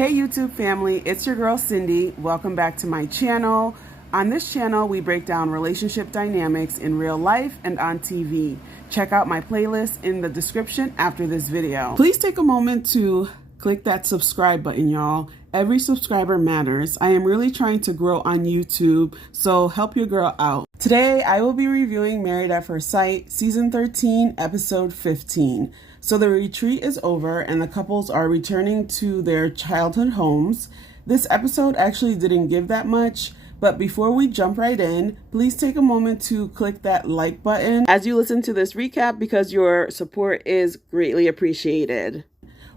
Hey YouTube family, it's your girl Cindy. Welcome back to my channel. On this channel, we break down relationship dynamics in real life and on TV. Check out my playlist in the description after this video. Please take a moment to click that subscribe button, y'all. Every subscriber matters. I am really trying to grow on YouTube, so help your girl out. Today, I will be reviewing Married at First Sight, Season 13, Episode 15. So the retreat is over and the couples are returning to their childhood homes. This episode actually didn't give that much, but before we jump right in, please take a moment to click that like button as you listen to this recap because your support is greatly appreciated.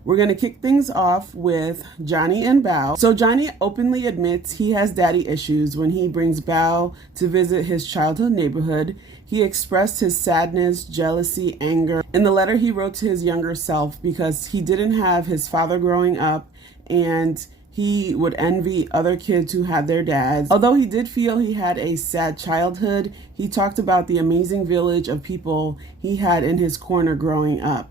We're going to kick things off with Johnny and Bao. So Johnny openly admits he has daddy issues when he brings Bao to visit his childhood neighborhood. He expressed his sadness, jealousy, anger in the letter he wrote to his younger self because he didn't have his father growing up and he would envy other kids who had their dads. Although he did feel he had a sad childhood, he talked about the amazing village of people he had in his corner growing up.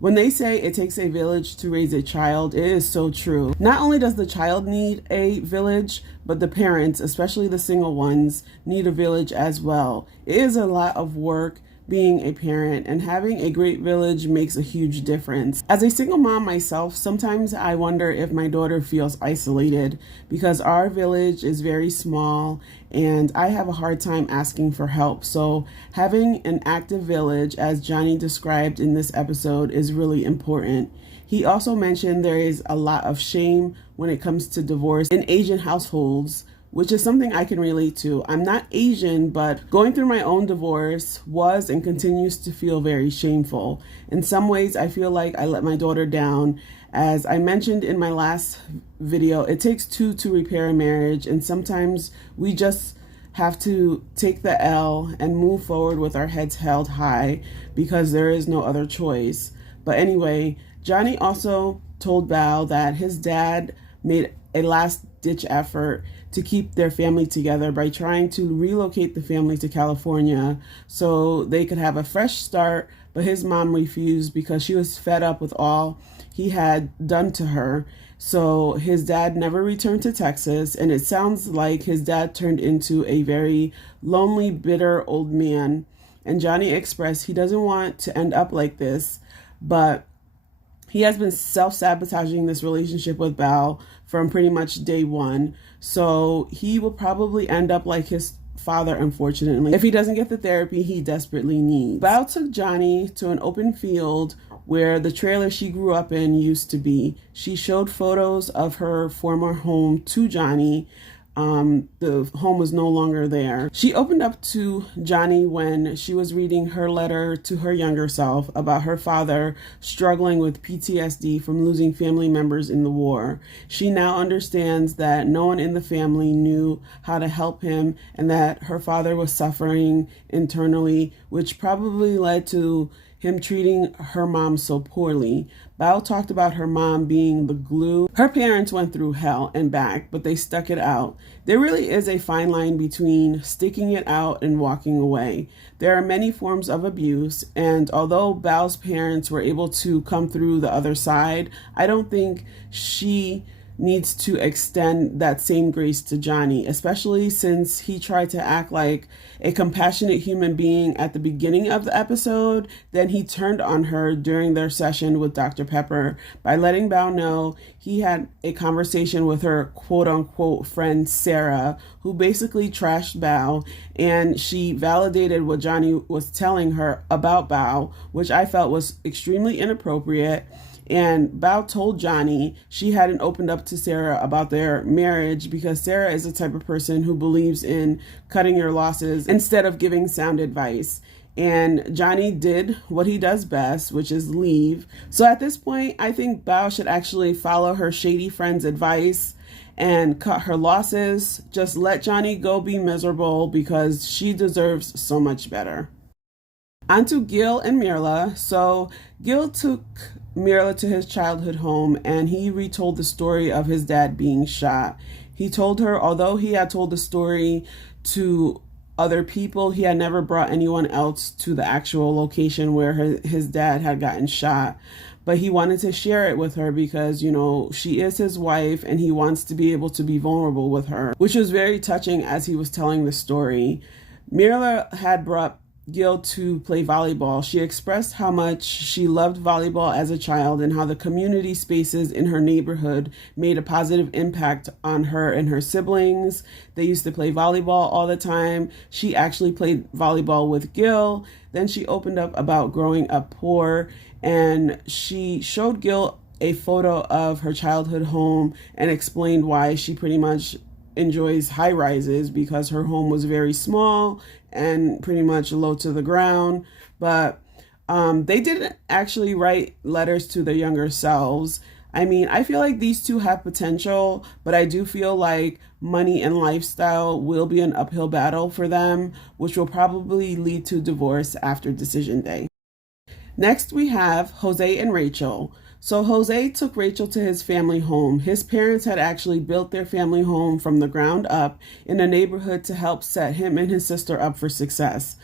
When they say it takes a village to raise a child, it is so true. Not only does the child need a village, but the parents, especially the single ones, need a village as well. It is a lot of work being a parent, and having a great village makes a huge difference. As a single mom myself, sometimes I wonder if my daughter feels isolated because our village is very small and I have a hard time asking for help. So having an active village, as Johnny described in this episode, is really important. He also mentioned there is a lot of shame when it comes to divorce in Asian households, which is something I can relate to. I'm not Asian, but going through my own divorce was and continues to feel very shameful. In some ways, I feel like I let my daughter down. As I mentioned in my last video, it takes two to repair a marriage, and sometimes we just have to take the L and move forward with our heads held high because there is no other choice. But anyway, Johnny also told Bao that his dad made a last-ditch effort to keep their family together by trying to relocate the family to California so they could have a fresh start, but his mom refused because she was fed up with all he had done to her. So his dad never returned to Texas, and it sounds like his dad turned into a very lonely, bitter old man. And Johnny expressed he doesn't want to end up like this, but he has been self-sabotaging this relationship with Bao from pretty much day one. So he will probably end up like his father, unfortunately, if he doesn't get the therapy he desperately needs. Bao took Johnny to an open field where the trailer she grew up in used to be. She showed photos of her former home to Johnny. The home was no longer there. She opened up to Johnny when she was reading her letter to her younger self about her father struggling with PTSD from losing family members in the war. She now understands that no one in the family knew how to help him and that her father was suffering internally, which probably led to him treating her mom so poorly. Bao talked about her mom being the glue. Her parents went through hell and back, but they stuck it out. There really is a fine line between sticking it out and walking away. There are many forms of abuse, and although Bao's parents were able to come through the other side, I don't think she needs to extend that same grace to Johnny, especially since he tried to act like a compassionate human being at the beginning of the episode. Then he turned on her during their session with Dr. Pepper by letting Bao know he had a conversation with her quote-unquote friend Sarah, who basically trashed Bao, and she validated what Johnny was telling her about Bao, which I felt was extremely inappropriate. And Bao told Johnny she hadn't opened up to Sarah about their marriage because Sarah is the type of person who believes in cutting your losses instead of giving sound advice. And Johnny did what he does best, which is leave. So at this point, I think Bao should actually follow her shady friend's advice and cut her losses. Just let Johnny go be miserable because she deserves so much better. On to Gil and Mirla. So Gil took Mirla to his childhood home and he retold the story of his dad being shot. He told her, although he had told the story to other people, he had never brought anyone else to the actual location where his dad had gotten shot. but he wanted to share it with her because, you know, she is his wife and he wants to be able to be vulnerable with her, which was very touching as he was telling the story. Mirla had brought Gil to play volleyball. She expressed how much she loved volleyball as a child and how the community spaces in her neighborhood made a positive impact on her and her siblings. They used to play volleyball all the time. She actually played volleyball with Gil. Then she opened up about growing up poor, and she showed Gil a photo of her childhood home and explained why she pretty much enjoys high rises because her home was very small and pretty much low to the ground. But they didn't actually write letters to their younger selves. I mean, I feel like these two have potential, but I do feel like money and lifestyle will be an uphill battle for them, which will probably lead to divorce after decision day. Next, we have Jose and Rachel. So Jose took Rachel to his family home. His parents had actually built their family home from the ground up in a neighborhood to help set him and his sister up for success.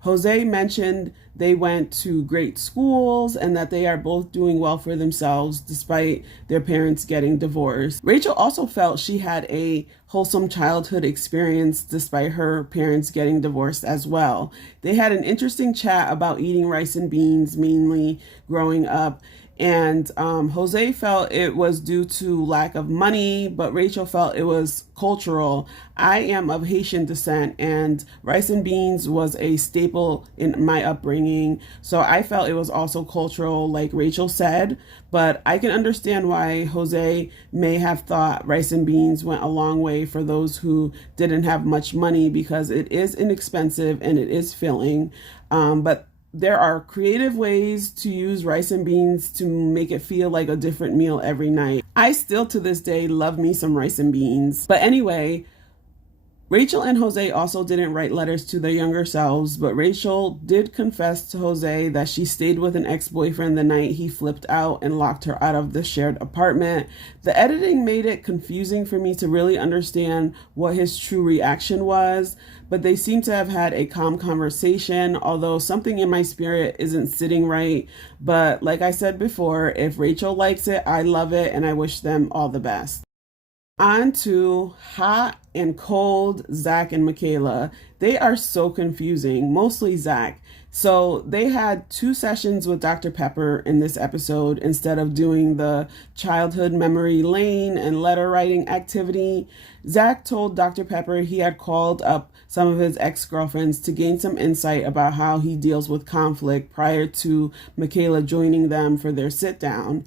Jose mentioned they went to great schools and that they are both doing well for themselves despite their parents getting divorced. Rachel also felt she had a wholesome childhood experience despite her parents getting divorced as well. They had an interesting chat about eating rice and beans mainly growing up. And Jose felt it was due to lack of money, but Rachel felt it was cultural. I am of Haitian descent, and rice and beans was a staple in my upbringing. So I felt it was also cultural, like Rachel said. But I can understand why Jose may have thought rice and beans went a long way for those who didn't have much money, because it is inexpensive and it is filling. But there are creative ways to use rice and beans to make it feel like a different meal every night. I still to this day love me some rice and beans. But anyway, Rachel and Jose also didn't write letters to their younger selves, but Rachel did confess to Jose that she stayed with an ex-boyfriend the night he flipped out and locked her out of the shared apartment. The editing made it confusing for me to really understand what his true reaction was, but they seem to have had a calm conversation, although something in my spirit isn't sitting right. But like I said before, if Rachel likes it, I love it, and I wish them all the best. On to hot and cold Zach and Michaela. They are so confusing, mostly Zach. So they had 2 sessions with Dr. Pepper in this episode instead of doing the childhood memory lane and letter writing activity. Zach told Dr. Pepper he had called up some of his ex-girlfriends to gain some insight about how he deals with conflict prior to Michaela joining them for their sit-down.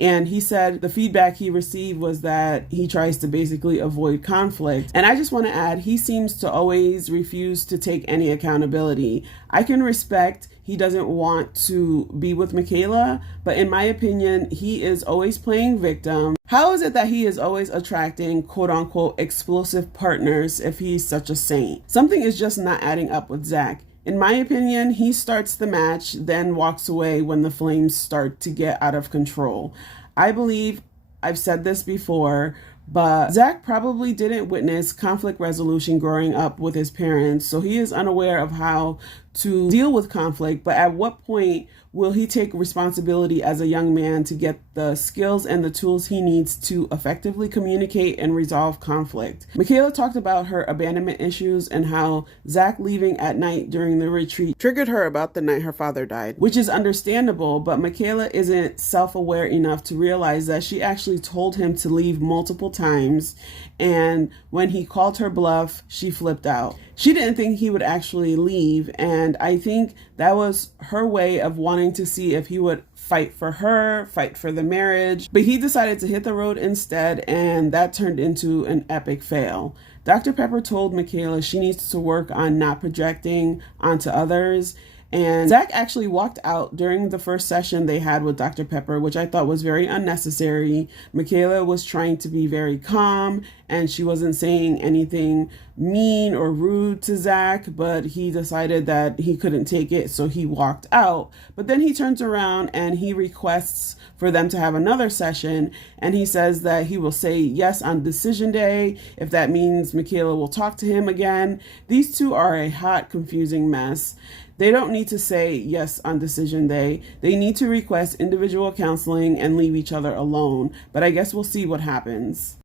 And he said the feedback he received was that he tries to basically avoid conflict. And I just want to add, he seems to always refuse to take any accountability. I can respect he doesn't want to be with Michaela, but in my opinion, he is always playing victim. How is it that he is always attracting quote unquote explosive partners if he's such a saint? Something is just not adding up with Zach. In my opinion, he starts the match, then walks away when the flames start to get out of control. I believe I've said this before, but Zach probably didn't witness conflict resolution growing up with his parents, so he is unaware of how to deal with conflict. But at what point will he take responsibility as a young man to get the skills and the tools he needs to effectively communicate and resolve conflict? Michaela talked about her abandonment issues and how Zach leaving at night during the retreat triggered her about the night her father died, which is understandable, but Michaela isn't self-aware enough to realize that she actually told him to leave multiple times, and when he called her bluff, she flipped out. She didn't think he would actually leave, and I think that was her way of wanting to see if he would fight for her, fight for the marriage, but he decided to hit the road instead, and that turned into an epic fail. Dr. Pepper told Michaela she needs to work on not projecting onto others, and Zach actually walked out during the first session they had with Dr. Pepper, which I thought was very unnecessary. Michaela was trying to be very calm, and she wasn't saying anything mean or rude to Zach, but he decided that he couldn't take it, so he walked out. But then he turns around and he requests for them to have another session, and he says that he will say yes on decision day if that means Michaela will talk to him again. These two are a hot, confusing mess. They don't need to say yes on decision day. They need to request individual counseling and leave each other alone. But I guess we'll see what happens.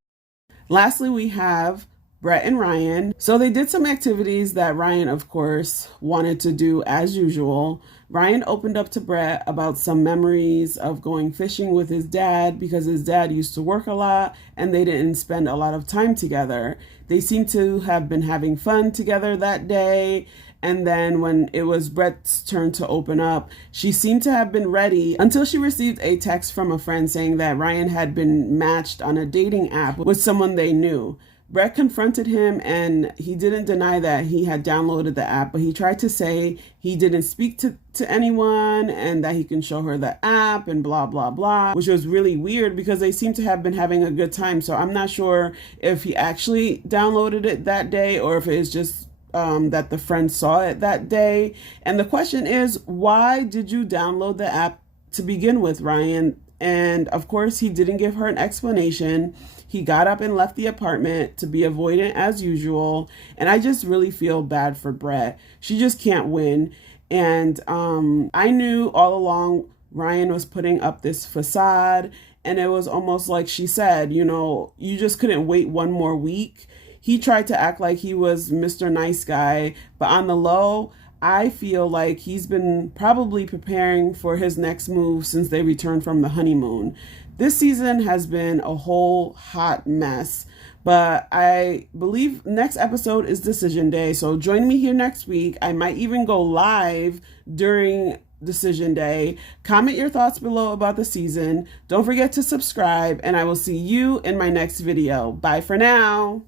Lastly, we have Brett and Ryan. So they did some activities that Ryan, of course, wanted to do as usual. Ryan opened up to Brett about some memories of going fishing with his dad because his dad used to work a lot and they didn't spend a lot of time together. They seem to have been having fun together that day. And then when it was Brett's turn to open up, she seemed to have been ready until she received a text from a friend saying that Ryan had been matched on a dating app with someone they knew. Brett confronted him and he didn't deny that he had downloaded the app, but he tried to say he didn't speak to anyone and that he can show her the app and blah, blah, blah, which was really weird because they seem to have been having a good time. So I'm not sure if he actually downloaded it that day or if it's just that the friend saw it that day. And the question is, why did you download the app to begin with, Ryan? And of course, he didn't give her an explanation. He got up and left the apartment to be avoidant as usual. And I just really feel bad for Brett. She just can't win. And I knew all along Ryan was putting up this facade. And it was almost like she said, you know, you just couldn't wait one more week. He tried to act like he was Mr. Nice Guy, but on the low, I feel like he's been probably preparing for his next move since they returned from the honeymoon. This season has been a whole hot mess, but I believe next episode is decision day. So join me here next week. I might even go live during decision day. Comment your thoughts below about the season. Don't forget to subscribe, and I will see you in my next video. Bye for now.